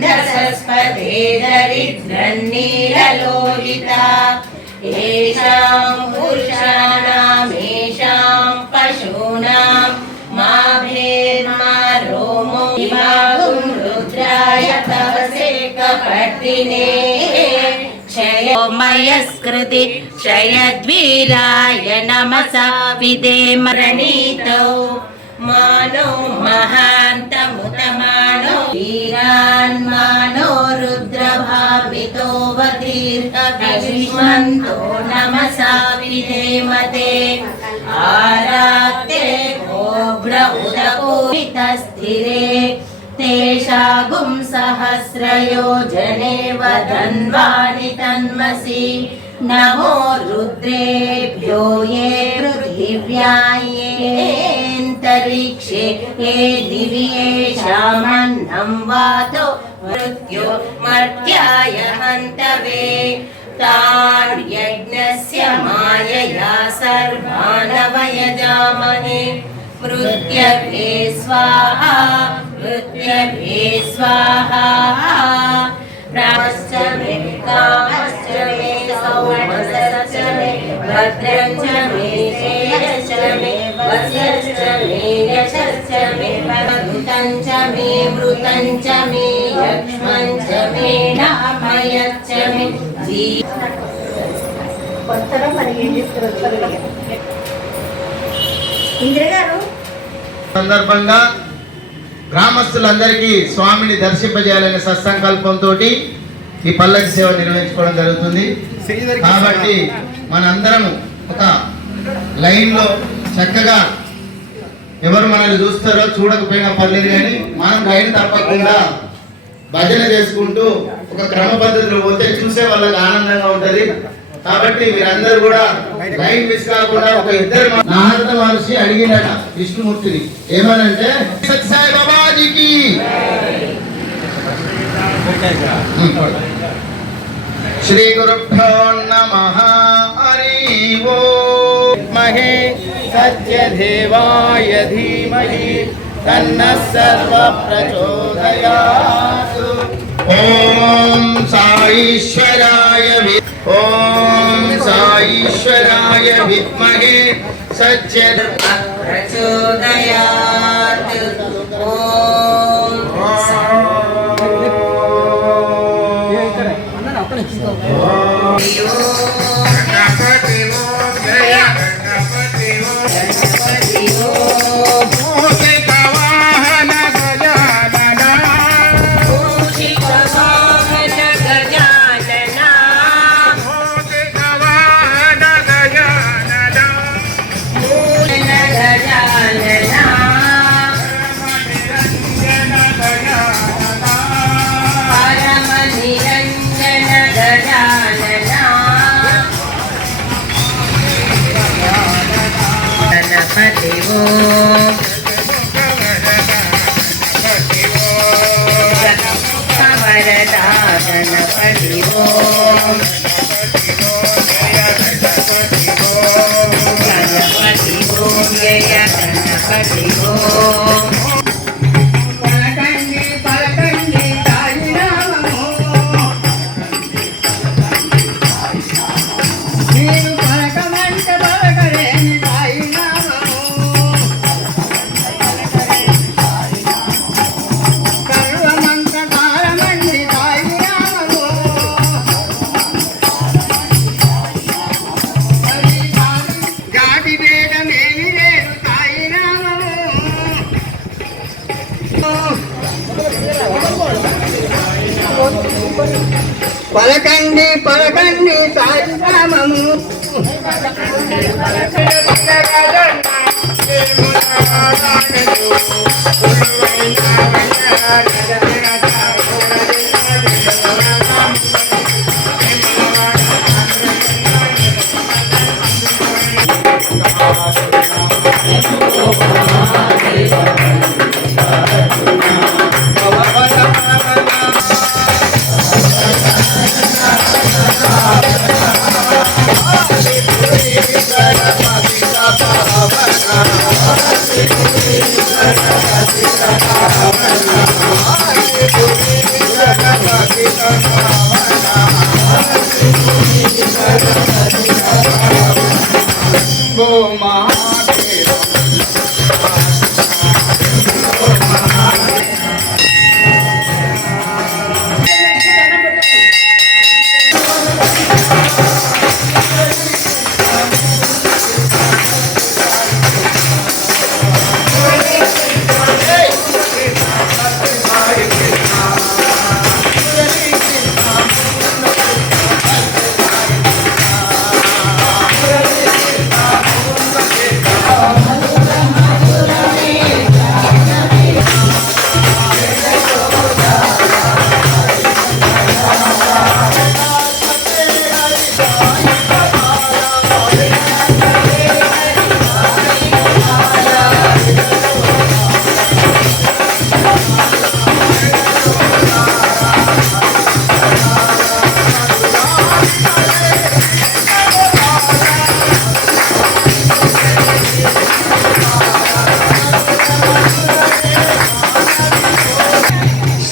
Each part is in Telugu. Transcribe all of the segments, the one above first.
दरिद्रन्नीललोहिता येषां पुरुषाणामेषां पशूनां मा भेर्मा रोमो विभागुं रुद्राय तवसे कपर्दिने क्षयोमयस्कृति क्षयद्वीराय नमसा विधेम प्रणीतौ मानो महान्तमुतमानो वीरान्मानो रुद्रभावितो वतीर्थविष्मन्तो नमसा विधेमते आरात्ते कोभ्र उदकोहितस्थिरे तेषागुं सहस्रयोजने वदन्वानि तन्मसि नमो रुद्रेभ्यो ये पृथिव्या येऽन्तरिक्षे ये दिवि येषामन्नं वातो मृत्यो मर्त्याय हन्तवे तान् यज्ञस्य मायया सर्वानवयजामहे मृत्यभे स्वाहा मृत्यभे स्वाहा रामश्च मे कामश्च मे सौमश्च मे भद्रं च मे श्रेयश्च मे वस्यश्च मे यशश्च मे भूतं च मे मृतं च मे लक्ष्मं च मे नामयश्च मे సందర్భంగా గ్రామస్తులందరికీ స్వామిని దర్శింపజేయాలనే సత్సంకల్పంతో ఈ పల్లకి సేవ నిర్వహించుకోవడం జరుగుతుంది. కాబట్టి మనందరం ఒక లైన్లో చక్కగా ఎవరు మనల్ని చూస్తారో చూడకపోయినా పర్లేదు, కానీ మనం లైన్ తప్పకుండా భజన చేసుకుంటూ ఒక క్రమ పద్ధతిలో పోతే చూసే వాళ్ళకి ఆనందంగా ఉంటుంది. కాబట్టి మీరందరూ కూడా లైన్ మిస్ కాకుండా ఒక ఇద్దరు నారద మహర్షి అడిగినట విష్ణుమూర్తిని ఏమనంటే సత్యసాయి బాబాజీకి శ్రీ గురుభ్యో నమః హరి ఓం మహే సత్యదేవాయ ధీమహి తన్నః సర్వ ప్రచోదయాత్ ఓం సాईश्वराय ओम साईश्वराय विद्महे सच्च प्रचोदयात् गणपति ओम वरदा गणपति ओम गणपति ओम जय गणपति ओम పలకండి పలకండి సాయి నామము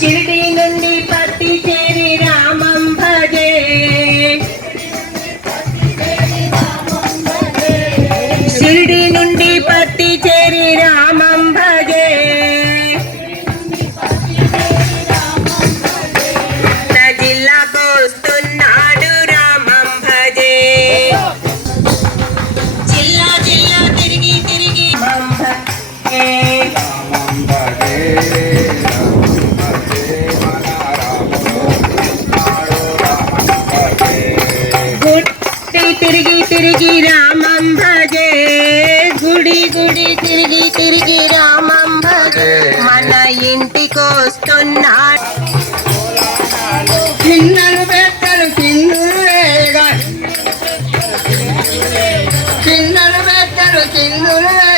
షిరిడి నుండి పత్తి చేరి రామం భజే షిరిడి నుండి పత్తి చేరి రామం భజే జిల్లాకు వస్తున్నాడు రామం భజే జిల్లా జిల్లా తిరిగి తిరిగి రామం భజే గుడి తిరిగి తిరిగి రామం భజే గుడి గుడి తిరిగి తిరిగి రామం భజే మన ఇంటికొస్తున్నాడు చిన్నలు పెట్టలు చిందులేగా చిన్నలు పెట్టలు చిందులే